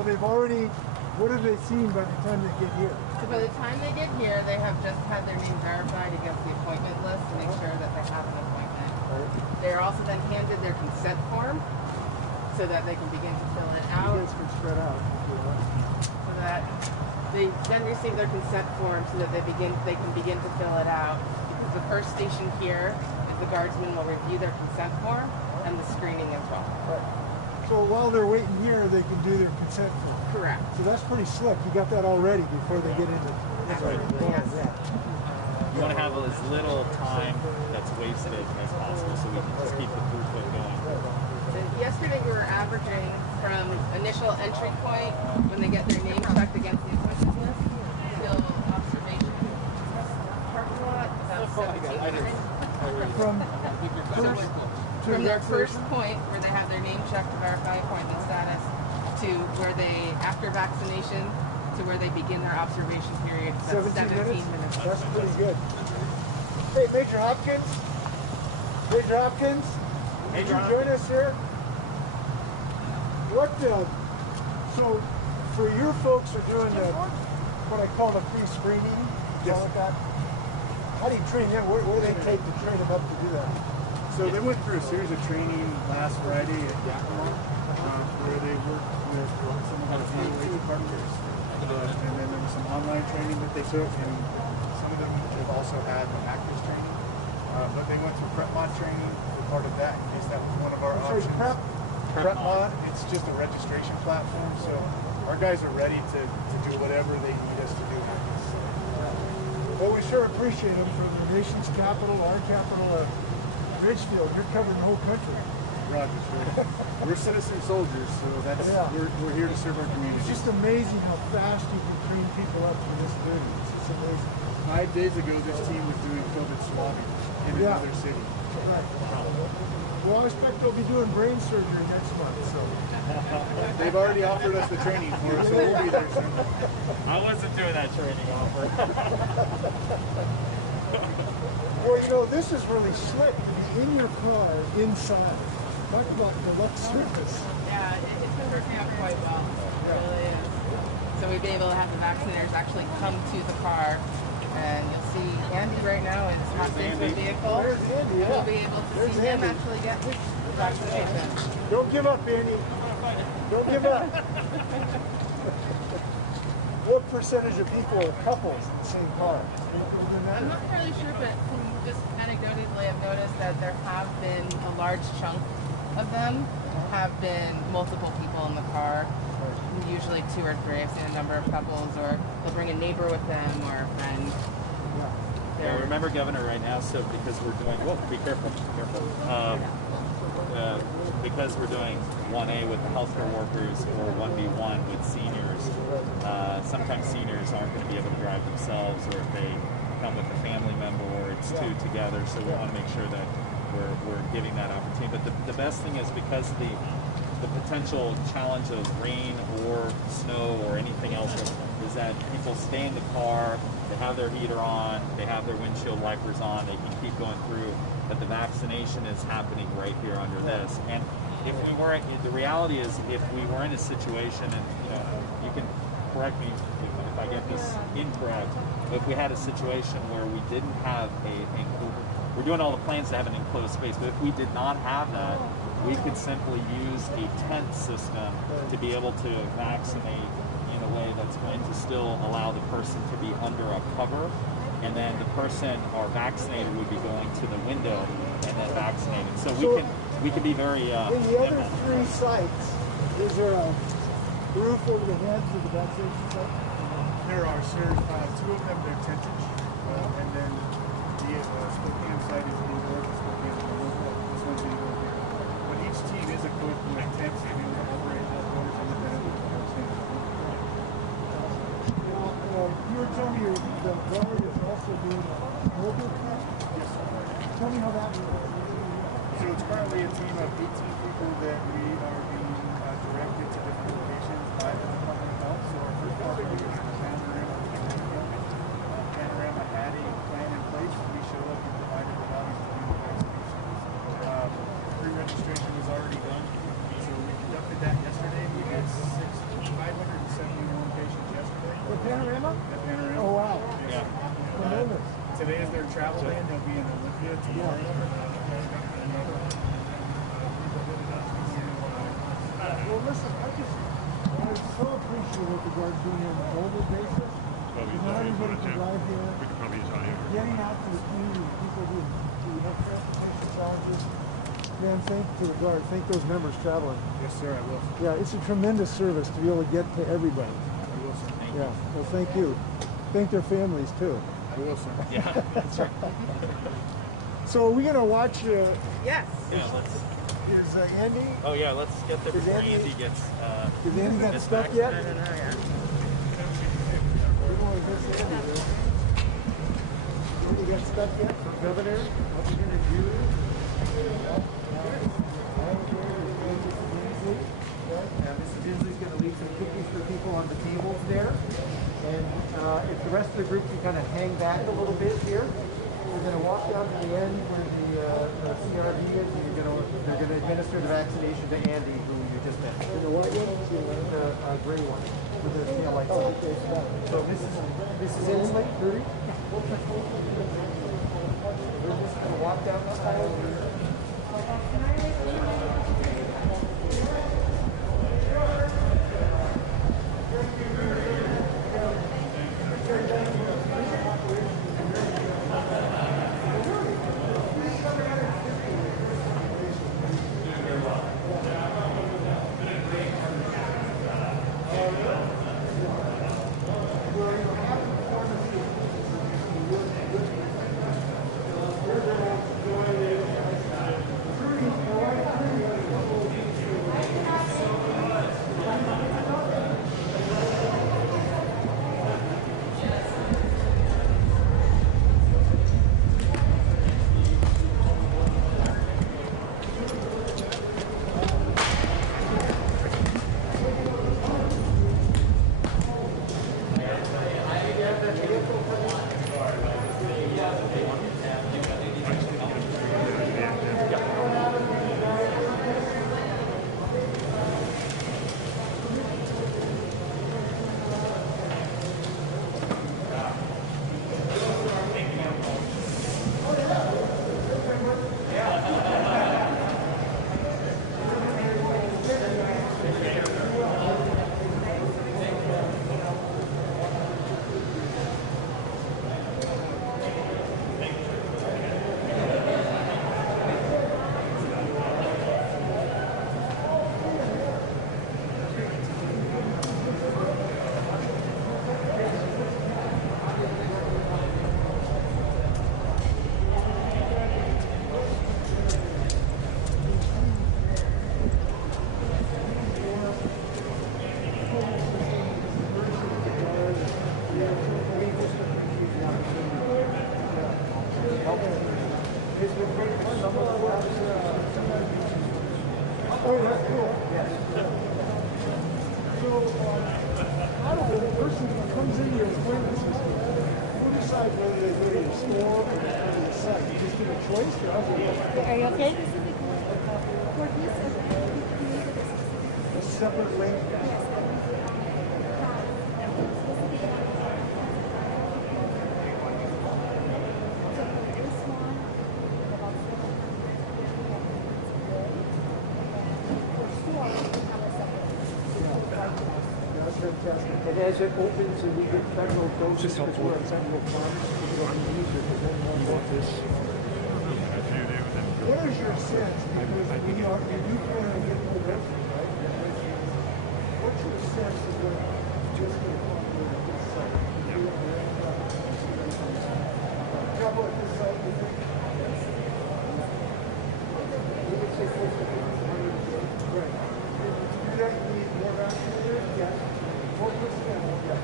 So they've already, what have they seen by the time they get here? So by the time they get here, they have just had their name verified against the appointment list to make sure that they have an appointment. Right. They're also then handed their consent form so that they can begin to fill it out. You guys can spread out. So that they then receive their consent form so that they can begin to fill it out. Because the first station here is the guardsman will review their consent form and the screening as well. Right. So while they're waiting here, they can do their consent form. Correct. So that's pretty slick. You got that already before they get into. Absolutely, yes. You want to have as little time that's wasted as possible, so we can just keep the throughput going. And yesterday we were averaging from initial entry point when they get their name checked against the appointment list till observation parking lot about 17 minutes. From their first point where they have their name checked to verify appointment status to where they, after vaccination, to where they begin their observation period. That's 17 minutes. That's pretty good. Hey, Major Hopkins? Major Hopkins? Can you join us here? What, so for your folks are doing the, what I call the pre-screening, yes. Like that. How do you train them? Where do they take to train them up to do that? So they went through a series of training last Friday at Yakima, where they worked with some of our DOA partners, and then there was some online training that they took, and some of them have also had actors training. But they went through prep mod training for part of that, in case that was one of our options. Prep mod, it's just a registration platform, so our guys are ready to do whatever they need us to do. Well, we sure appreciate them for the nation's capital, our capital, Ridgefield. You're covering the whole country. Roger, sure. We're citizen soldiers, so that's we're here to serve our community. It's just amazing how fast you can train people up for this duty. It's just amazing. 5 days ago, this team was doing COVID swabbing in another city. Right. Well, I expect they'll be doing brain surgery next month. So they've already offered us the training for us, so we'll be there soon. I wasn't doing that training offer. Well, you know, this is really slick to be in your car inside. Talk about deluxe surface. Yeah, it's been working out quite well. It really is. So we've been able to have the vaccinators actually come to the car. And you'll see Andy right now is hopped into a vehicle. There's Andy, yeah. We'll be able to see him actually get his vaccination. Don't give up, Andy. Don't give up. What percentage of people are couples in the same car? I'm not entirely sure, but just anecdotally I've noticed that there have been a large chunk of them have been multiple people in the car. Usually 2 or 3. I've seen a number of couples, or they'll bring a neighbor with them or a friend. Yeah, remember, Governor, right now, so because we're doing, whoa, be careful, because we're doing 1A with the healthcare workers or 1B1 with seniors, sometimes seniors aren't going to be able to drive themselves, or if they come with a family member or it's 2 together, so we want to make sure that we're giving that opportunity. But the best thing is, because the potential challenge of rain or snow or anything else is that people stay in the car, they have their heater on, they have their windshield wipers on, they can keep going through, but the vaccination is happening right here under this. And if we were, the reality is, if we were in a situation, and you can correct me if I get this incorrect, but if we had a situation where we didn't have we're doing all the plans to have an enclosed space, but if we did not have that, we could simply use a tent system to be able to vaccinate in a way that's going to still allow the person to be under a cover, and then the person or vaccinated would be going to the window and then vaccinating. So we can be very in the other 3 sites, is there a roof over the head for the vaccination site? There are, sir. 2 of them, they're tented, and then the Spokane site is being worked. This one's being worked. But each team is equipped with tents to operate outdoors independently. You were telling me the guard is also doing a mobile tent? Yes, sir. Tell me how that works. So it's currently a team of 18 people that we are being directed to different locations by the Department of Health. So our first property is the panorama had a plan in place. We show up and provided the bodies to do the vaccinations. Pre-registration was already done. So we conducted that yesterday. We had 5 Well, listen, I so appreciate what the guards doing here on a global basis. Not everybody can drive here. We could probably use audio. Getting out to the community, people who have transportation challenges. Man, thank to the guard. Thank those members traveling. Yes, sir, I will. Yeah, it's a tremendous service to be able to get to everybody. I will, sir. Yeah, well, thank you. Thank their families, too. I will, sir. Yeah, that's right. So are we going to watch, Yes. Yeah, let's. is Andy, Oh yeah, let's get there Is before Andy- Andy gets. is Andy got gets stuck back. yet? I don't know yet. We don't want to miss Andy, though. Andy got stuck yet for governor? What we going to do? Mrs. Inslee's going to leave some cookies for people on the tables there. And if the rest of the group can kind of hang back a little bit here, we're going to walk down to the end where the CRV is, and they're going to administer the vaccination to Andy, who you just met. And the white one? The gray one with the tail lights on. So this is Inslee. Rudy? We're just going to walk down the aisle. Oh, that's cool. Yes. So, I don't know, the person who comes in your appointment system, who decides whether they go to the store or to the site? You just give a choice? Or how's it work? Are you okay? A separate link? And as it opens and we get federal doses, because we're a federal pharmacy, we'll be easier to then want this. What is your sense? Because you do plan to get full doses, right? What's your sense of what just going to come with this site? Couple at this site, you think? We would say close to 100 a day. Right. To do that, you need more vaccinators? Yes. More personnel? Yes.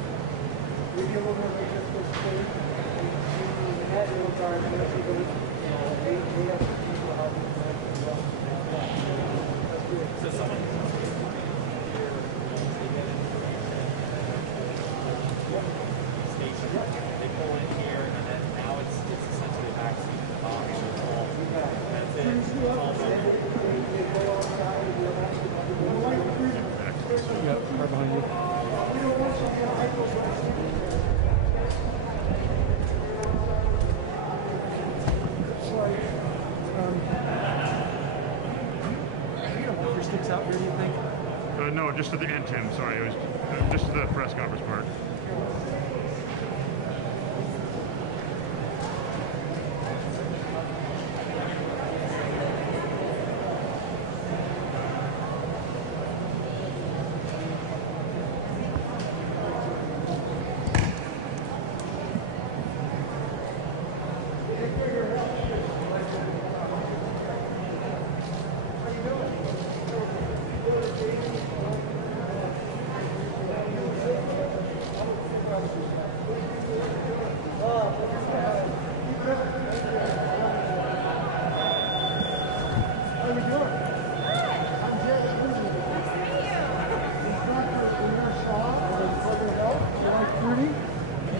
Maybe a little more logistical space. And that will guard the people. They have people out there as well. That's good. So someone. Station. They pull in here, and then now it's essentially a vaccine in the box. That's it. It's all done. Yep, right behind you. It's like sticks out here, do you think? No, just at the end, Tim. Sorry, it was just the press conference part.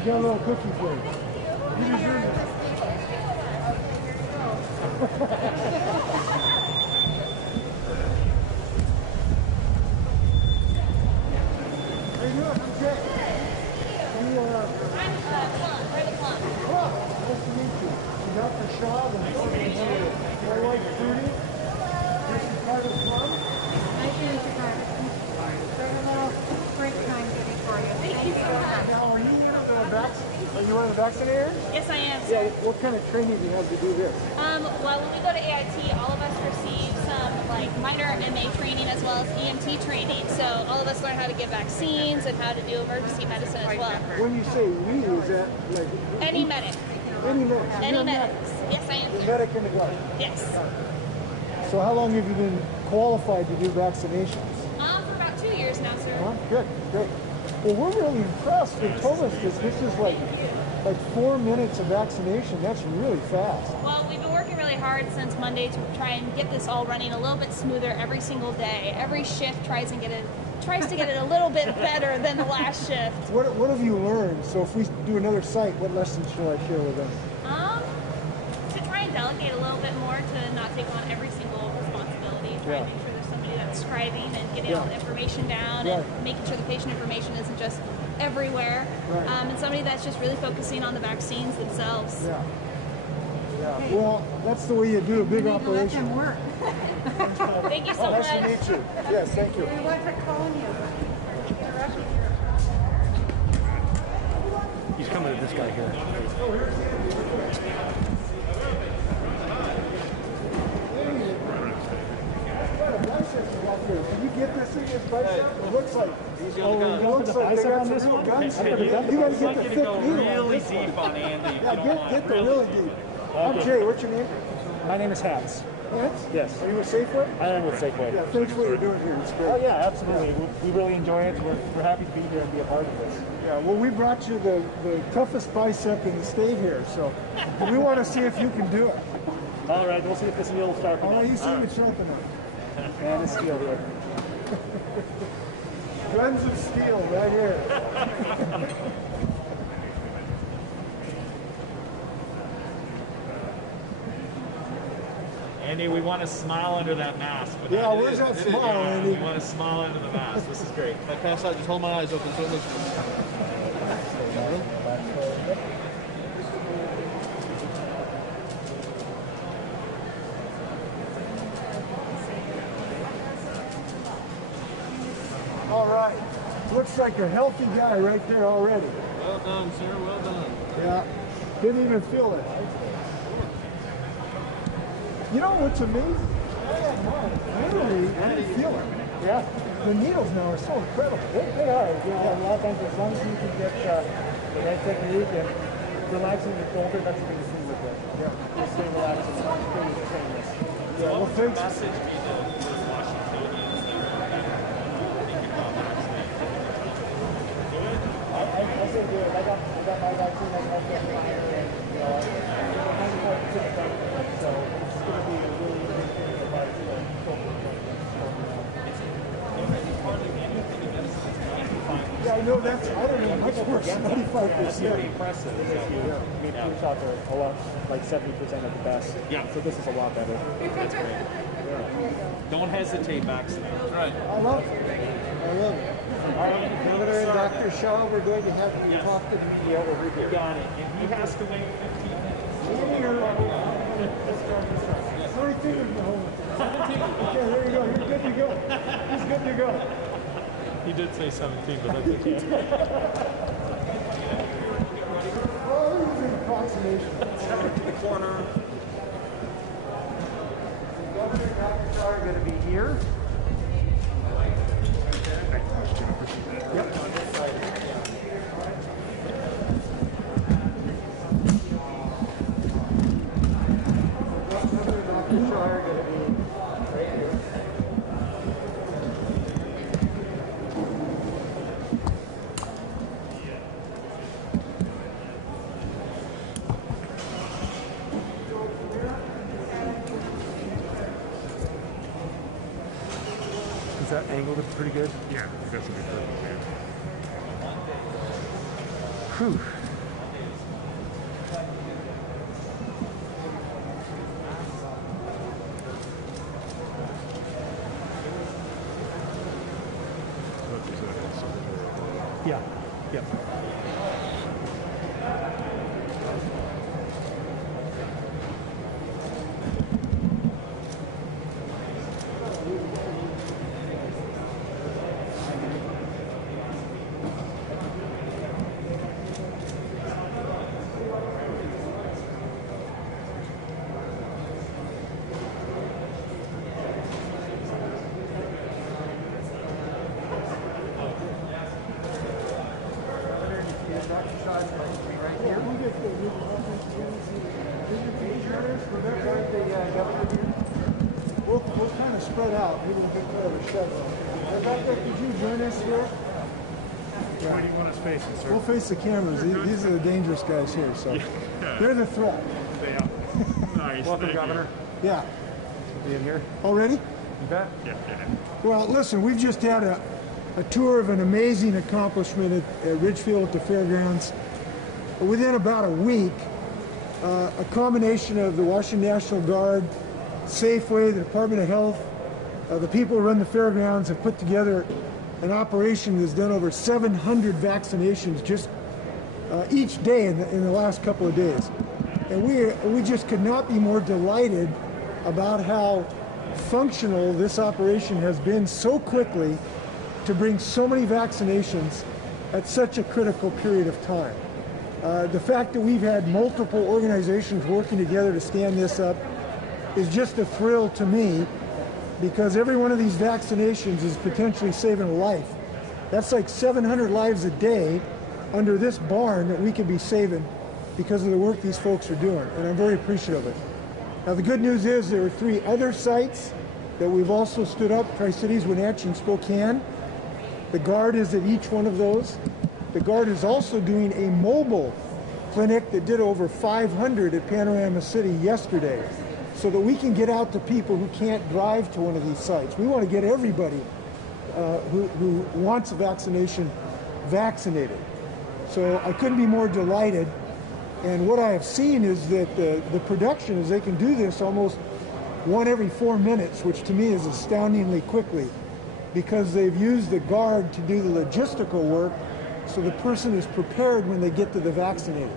Got a little cookie for you. You deserve it. How you doing? I'm Jay. You are... Oh, nice to meet you. I'm Dr. Shaw. My wife, Trudy. This is Carter Plum. Nice to meet you, Carter. Bring a little break time goodie for you. Thank you so much. Now, are you one of the vaccinators? Yes, I am. Yeah, what kind of training do you have to do this? Well, when we go to AIT, all of us receive some like minor MA training as well as EMT training. So all of us learn how to give vaccines and how to do emergency medicine as well. When you say we, is that like... Any medic. Any medic? Any medics. Yes, I am. You're a medic in the Guard? Yes. So how long have you been qualified to do vaccinations? For about 2 years now, sir. Good, great. Well, we're really impressed. They told us this is like 4 minutes of vaccination. That's really fast. Well, we've been working really hard since Monday to try and get this all running a little bit smoother every single day. Every shift tries to get it a little bit better than the last shift. What have you learned? So if we do another site, what lessons shall I share with them? To try and delegate a little bit more, to not take on every single responsibility. Try and make sure there's somebody that's scribing and getting all the information down and making sure the patient information isn't just everywhere. And somebody that's just really focusing on the vaccines themselves. Yeah. Well, that's the way you do a big operation. Work. Thank you so much. Nice to meet you. Yes, thank you. We went for calling you. He's coming to this guy here. Can you get this in his bicep? It looks like He's it looks like they got some real guns. You gotta get the thick go needle. really deep on Andy. Yeah, get the really deep. I'm Jay. What's your name? My name is Hans. Lance? Yes. Are you with Safeway? I am with Safeway. Yeah, thanks for what you're doing here. It's great. Oh yeah, absolutely. We really enjoy it. We're happy to be here and be a part of this. Yeah, well, we brought you the toughest bicep in the state here, so we want to see if you can do it. All right, we'll see if this needle will sharpen Oh, up. you seem to sharpen up. And it's steel here. Guns of steel right here. Andy, we want to smile under that mask. But Yeah, where's that smile, Andy? We want to smile under the mask. This is great. If I pass out, just hold my eyes open so it looks All right. Looks like a healthy guy right there already. well done, sir. Well done. Yeah. Didn't even feel it. You know what's amazing? Literally, I didn't feel it. Yeah. The needles now are so incredible. They are. You know, a lot of times, as long as you can get the right technique and relaxing your shoulder, that's the biggest thing with it. Yeah. Just stay relaxed and stay painless. Yeah, well, thanks. Message be to those Washingtonians that are thinking about vaccination. I say good. I got my vaccine. I got the fire, and you know, I'm 95% effective, so it's going to be a really good thing for my shoulder. Yeah, I know that's, I don't know, much worse than 95%. Impressive. I mean, flu shots are a lot, like 70% of the best. Yeah. So this is a lot better. That's great. Don't hesitate, vaccinate. Right. I love it. I love it. All right, Governor and Dr. Shaw, we're going to have you talk to the media over here. Got it. If he has to wait 15 minutes. How many fingers you hold? Okay, there you go. You're good to go. He did say 17, but that's okay. Well, we're using approximation. Corner. Governor and Dr. Shaw are going to be here. Yep. Governor and Dr. Shaw are going to be right here. Is that angled pretty good? Yeah, that's a good perfect. Whew. Yeah. Yep. We'll kind of spread out. Maybe we'll get kind of a chevron. Rebecca, could you join us here? Where do you want us facing, sir? We'll face the cameras. These are the dangerous guys here, so they're the threat. They are. Nice. Welcome, Governor. Yeah. Being here? Already? You bet. Yeah. Well, listen, we've just had a tour of an amazing accomplishment at Ridgefield at the fairgrounds. Within about a week, a combination of the Washington National Guard, Safeway, the Department of Health, the people who run the fairgrounds have put together an operation that's done over 700 vaccinations just each day in the last couple of days. And we just could not be more delighted about how functional this operation has been so quickly to bring so many vaccinations at such a critical period of time. The fact that we've had multiple organizations working together to stand this up is just a thrill to me, because every one of these vaccinations is potentially saving a life. That's like 700 lives a day under this barn that we could be saving because of the work these folks are doing, and I'm very appreciative of it. Now the good news is there are 3 other sites that we've also stood up, Tri-Cities, Wenatchee, and Spokane. The Guard is at each one of those. The Guard is also doing a mobile clinic that did over 500 at Panorama City yesterday, so that we can get out to people who can't drive to one of these sites. We want to get everybody who wants a vaccination vaccinated. So I couldn't be more delighted. And what I have seen is that the production is they can do this almost 1 every 4 minutes, which to me is astoundingly quickly, because they've used the Guard to do the logistical work so the person is prepared when they get to the vaccinated.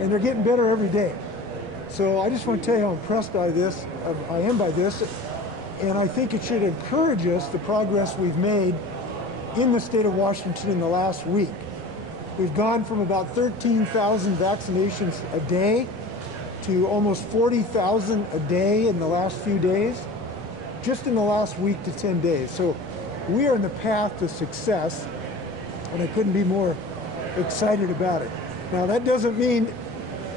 And they're getting better every day. So I just want to tell you how impressed I am by this, and I think it should encourage us, the progress we've made in the state of Washington in the last week. We've gone from about 13,000 vaccinations a day to almost 40,000 a day in the last few days, just in the last week to 10 days. So we are in the path to success, and I couldn't be more excited about it. Now that doesn't mean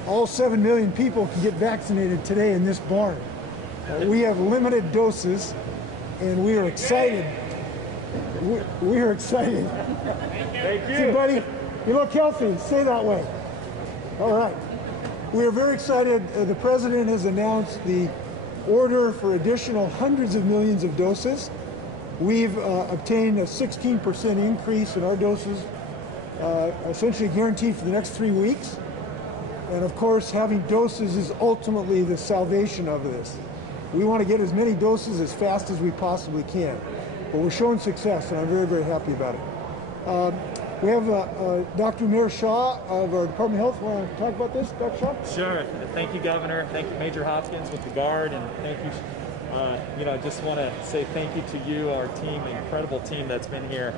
all 7 million people can get vaccinated today in this barn. We have limited doses, and we are excited. We are excited. Thank you. See, buddy, you look healthy. Stay that way. All right. We are very excited. The president has announced the order for additional hundreds of millions of doses. We've obtained a 16% increase in our doses, essentially guaranteed for the next 3 weeks. And of course, having doses is ultimately the salvation of this. We want to get as many doses as fast as we possibly can. But we're showing success, and I'm very, very happy about it. We have Dr. Mayor Shaw of our Department of Health. Want to talk about this, Dr. Shaw? Sure. Thank you, Governor. Thank you, Major Hopkins with the Guard, and thank you, just want to say thank you to you, our team, the incredible team that's been here.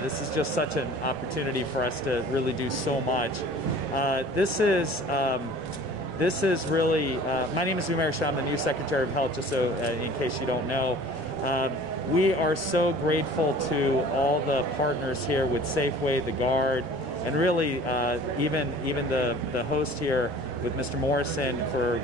This is just such an opportunity for us to really do so much. This is really, my name is Umair Shah. I'm the new Secretary of Health, just so in case you don't know. We are so grateful to all the partners here with Safeway, the Guard, and really even the host here with Mr. Morrison for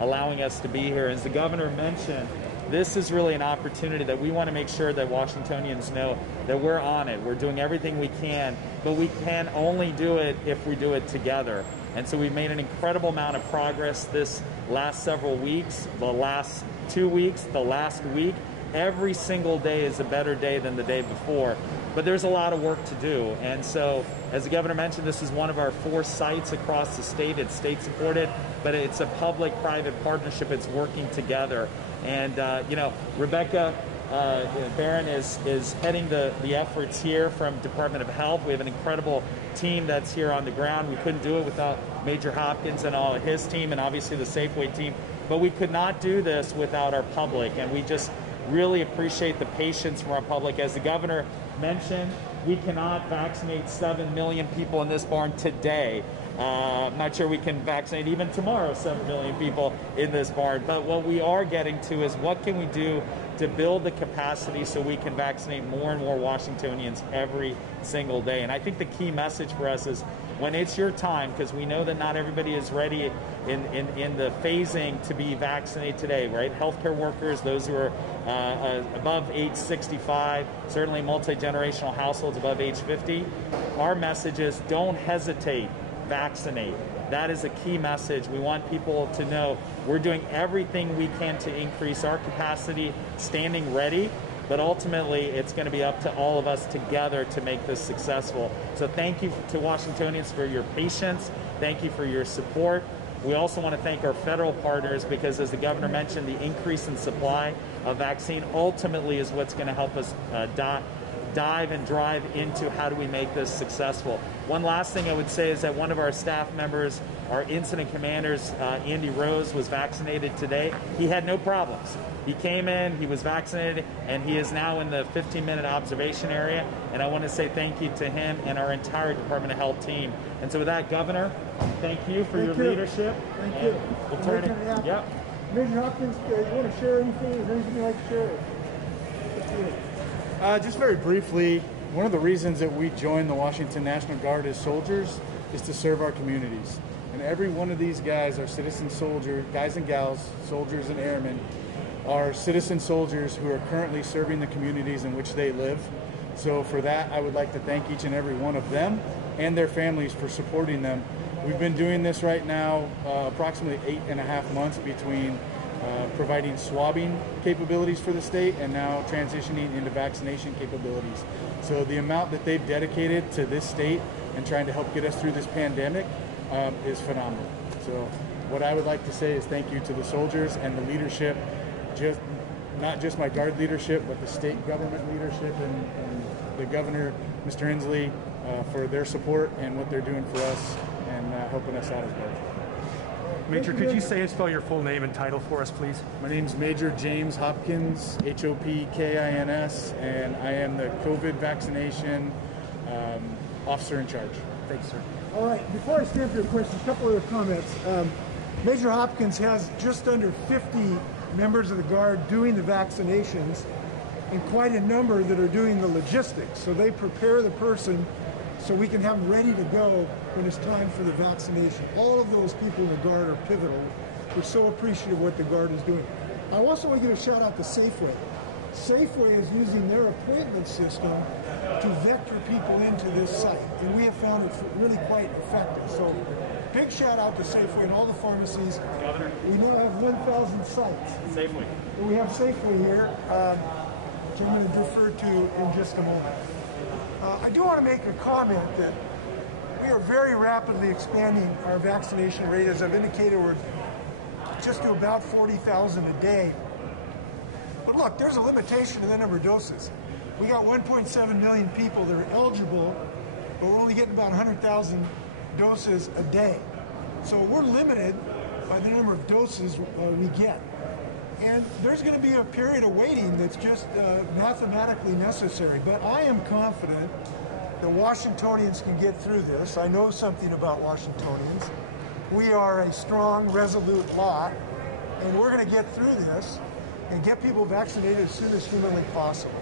allowing us to be here. As the governor mentioned, this is really an opportunity that we want to make sure that Washingtonians know that we're on it. We're doing everything we can, but we can only do it if we do it together. And so we've made an incredible amount of progress this last several weeks, the last 2 weeks, the last week. Every single day is a better day than the day before. But there's a lot of work to do. And so, as the governor mentioned, this is one of our 4 sites across the state. It's state supported, but it's a public-private partnership. It's working together. And, Rebecca Barron is heading the efforts here from Department of Health. We have an incredible team that's here on the ground. We couldn't do it without Major Hopkins and all of his team, and obviously the Safeway team. But we could not do this without our public, and we just really appreciate the patience from our public. As the governor mentioned, we cannot vaccinate 7 million people in this barn today. I'm not sure we can vaccinate even tomorrow 7 million people in this barn. But what we are getting to is what can we do to build the capacity so we can vaccinate more and more Washingtonians every single day. And I think the key message for us is when it's your time, because we know that not everybody is ready in the phasing to be vaccinated today, right? Healthcare workers, those who are above age 65, certainly multi-generational households above age 50. Our message is don't hesitate, vaccinate. That is a key message. We want people to know we're doing everything we can to increase our capacity, standing ready, but ultimately it's going to be up to all of us together to make this successful. So thank you to Washingtonians for your patience. Thank you for your support. We also want to thank our federal partners because, as the governor mentioned, the increase in supply of vaccine ultimately is what's going to help us dive and drive into how do we make this successful. One last thing I would say is that one of our staff members, our incident commanders, Andy Rose, was vaccinated today. He had no problems. He came in, he was vaccinated, and he is now in the 15-minute observation area. And I want to say thank you to him and our entire Department of Health team. And so with that, Governor, thank you for your leadership. Thank you. We'll turn it. Yep. Major Hopkins, you want to share anything? Is there anything you'd like to share? Just very briefly, one of the reasons that we joined the Washington National Guard as soldiers is to serve our communities. And every one of these guys are citizen soldiers, guys and gals, soldiers and airmen, are citizen soldiers who are currently serving the communities in which they live. So for that, I would like to thank each and every one of them and their families for supporting them. We've been doing this right now approximately 8.5 months between providing swabbing capabilities for the state and now transitioning into vaccination capabilities. So the amount that they've dedicated to this state and trying to help get us through this pandemic is phenomenal. So what I would like to say is thank you to the soldiers and the leadership, not just my Guard leadership, but the state government leadership and the governor, Mr. Inslee, for their support and what they're doing for us and helping us out as Guard. Major, could you say and spell your full name and title for us, please? My name's Major James Hopkins, Hopkins, and I am the COVID vaccination officer in charge. Thanks, sir. All right, before I stand for your questions, a couple other comments. Major Hopkins has just under 50 members of the Guard doing the vaccinations and quite a number that are doing the logistics. So they prepare the person so we can have them ready to go when it's time for the vaccination. All of those people in the Guard are pivotal. We're so appreciative of what the Guard is doing. I also want to give a shout out to Safeway. Safeway is using their appointment system to vector people into this site, and we have found it really quite effective. So big shout out to Safeway and all the pharmacies. Governor. We now have 1,000 sites. Safeway. We have Safeway here, which I'm going to defer to in just a moment. I do want to make a comment that we are very rapidly expanding our vaccination rate. As I've indicated, we're just to about 40,000 a day. But look, there's a limitation to the number of doses. We got 1.7 million people that are eligible, but we're only getting about 100,000 doses a day. So we're limited by the number of doses we get. And there's going to be a period of waiting that's just mathematically necessary. But I am confident that Washingtonians can get through this. I know something about Washingtonians. We are a strong, resolute lot, and we're going to get through this and get people vaccinated as soon as humanly possible.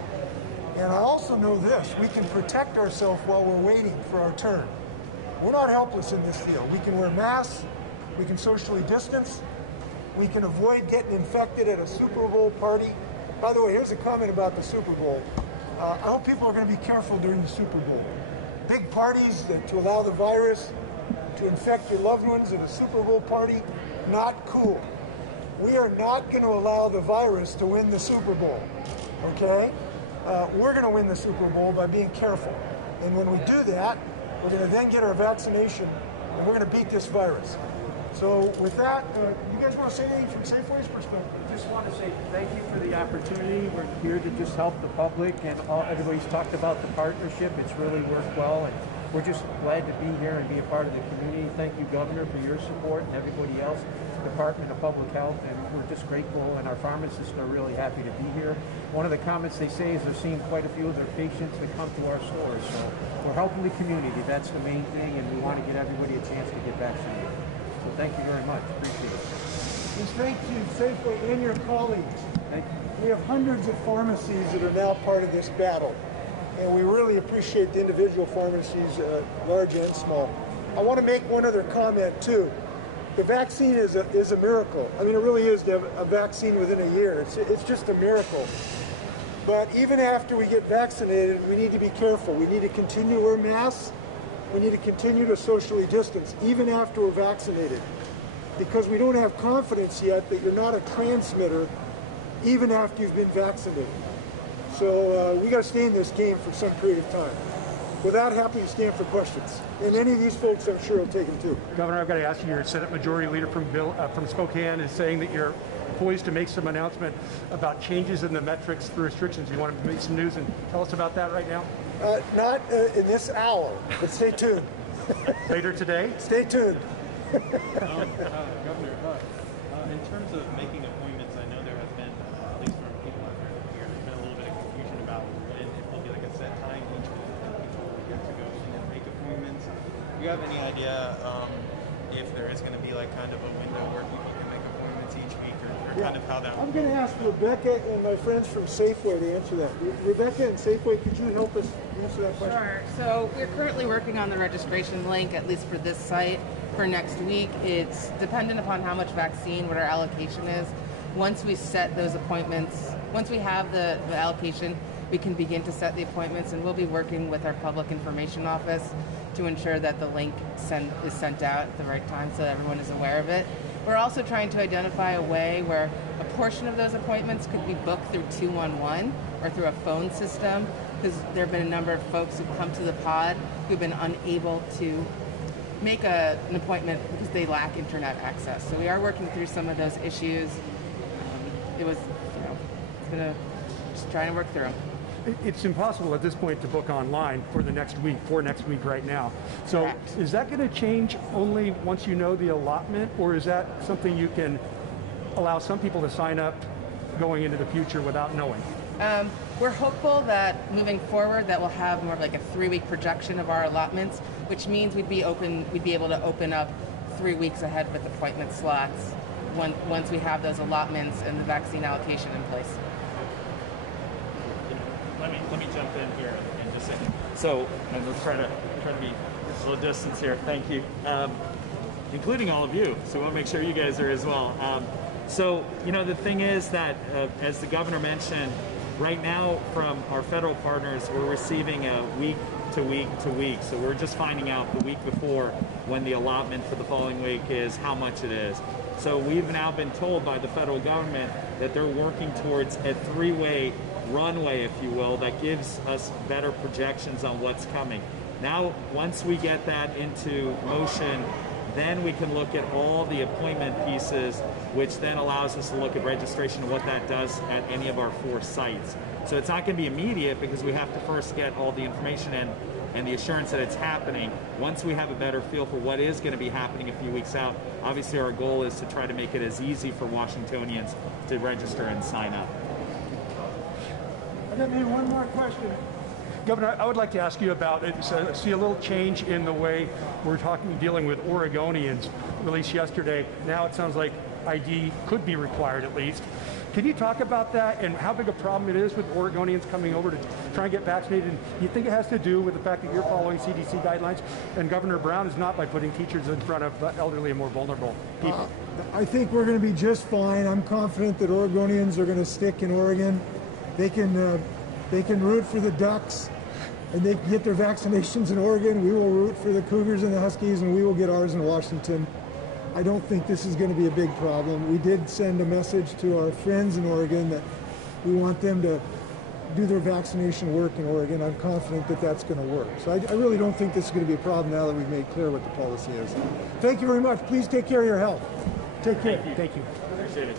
And I also know this, we can protect ourselves while we're waiting for our turn. We're not helpless in this field. We can wear masks, we can socially distance, we can avoid getting infected at a Super Bowl party. By the way, here's a comment about the Super Bowl. I hope people are going to be careful during the Super Bowl. Big parties to allow the virus to infect your loved ones at a Super Bowl party, not cool. We are not going to allow the virus to win the Super Bowl, okay? We're going to win the Super Bowl by being careful. And when we do that, we're going to then get our vaccination, and we're going to beat this virus. So with that, you guys want to say anything from Safeway's perspective? Just want to say thank you for the opportunity. We're here to just help the public, and everybody's talked about the partnership. It's really worked well, and we're just glad to be here and be a part of the community. Thank you, Governor, for your support, and everybody else, Department of Public Health, and we're just grateful, and our pharmacists are really happy to be here. One of the comments they say is they're seeing quite a few of their patients that come to our stores, so we're helping the community. That's the main thing, and we want to get everybody a chance to get vaccinated. So thank you very much. Appreciate it. And thank you, Safeway, and your colleagues. Thank you. We have hundreds of pharmacies that are now part of this battle, and we really appreciate the individual pharmacies, large and small. I want to make one other comment, too. The vaccine is a miracle. I mean, it really is to have a vaccine within a year. It's just a miracle. But even after we get vaccinated, we need to be careful. We need to continue to wear masks. We need to continue to socially distance, even after we're vaccinated, because we don't have confidence yet that you're not a transmitter, even after you've been vaccinated. So we got to stay in this game for some period of time. With that, happy to stand for questions. And any of these folks, I'm sure, will take them too. Governor, I've got to ask you, your Senate Majority Leader from Spokane is saying that you're poised to make some announcement about changes in the metrics for restrictions. You want to make some news and tell us about that right now? Not in this hour, but stay tuned. Later today? Stay tuned. Governor, in terms of making appointments, I know there has been, at least from people out here, there's been a little bit of confusion about when it will be like a set time each week that people will get to go in and make appointments. Do you have any idea if there is going to be like kind of a window where people can make appointments each week, or kind of how that I'm going to ask Rebecca and my friends from Safeway to answer that. Rebecca and Safeway, could you help us answer that question? Sure. So we're currently working on the registration link, at least for this site, for next week. It's dependent upon how much vaccine, what our allocation is. Once we set those appointments, once we have the allocation, we can begin to set the appointments, and we'll be working with our public information office to ensure that the link is sent out at the right time so that everyone is aware of it. We're also trying to identify a way where a portion of those appointments could be booked through 211 or through a phone system, because there have been a number of folks who've come to the pod who've been unable to make an appointment because they lack internet access. So we are working through some of those issues. It's been just trying to work through them. It's impossible at this point to book online for next week right now. So Correct. Is that going to change only once you know the allotment, or is that something you can allow some people to sign up going into the future without knowing? We're hopeful that moving forward that we'll have more of like a 3-week projection of our allotments, which means we'd be able to open up 3 weeks ahead with appointment slots once we have those allotments and the vaccine allocation in place. Let me jump in here and just say, so, and we'll try to be a little distance here. Thank you, including all of you. So we'll make sure you guys are as well. So the thing is that, as the governor mentioned, right now from our federal partners, we're receiving a week to week to week. So we're just finding out the week before when the allotment for the following week is, how much it is. So we've now been told by the federal government that they're working towards a 3-way runway, if you will, that gives us better projections on what's coming. Now, once we get that into motion, then we can look at all the appointment pieces, which then allows us to look at registration and what that does at any of our 4 sites. So it's not going to be immediate because we have to first get all the information in. and the assurance that it's happening. Once we have a better feel for what is going to be happening a few weeks out, obviously our goal is to try to make it as easy for Washingtonians to register and sign up. I got maybe one more question. Governor, I would like to ask you about it. So I see a little change in the way we're dealing with Oregonians released yesterday. Now it sounds like ID could be required at least. Can you talk about that and how big a problem it is with Oregonians coming over to try and get vaccinated? And you think it has to do with the fact that you're following CDC guidelines and Governor Brown is not, by putting teachers in front of elderly and more vulnerable people? I think we're going to be just fine. I'm confident that Oregonians are going to stick in Oregon. They can root for the Ducks and they can get their vaccinations in Oregon. We will root for the Cougars and the Huskies, and we will get ours in Washington. I don't think this is going to be a big problem. We did send a message to our friends in Oregon that we want them to do their vaccination work in Oregon. I'm confident that that's going to work. So I really don't think this is going to be a problem now that we've made clear what the policy is. Thank you very much. Please take care of your health. Take care. Thank you. Appreciate it.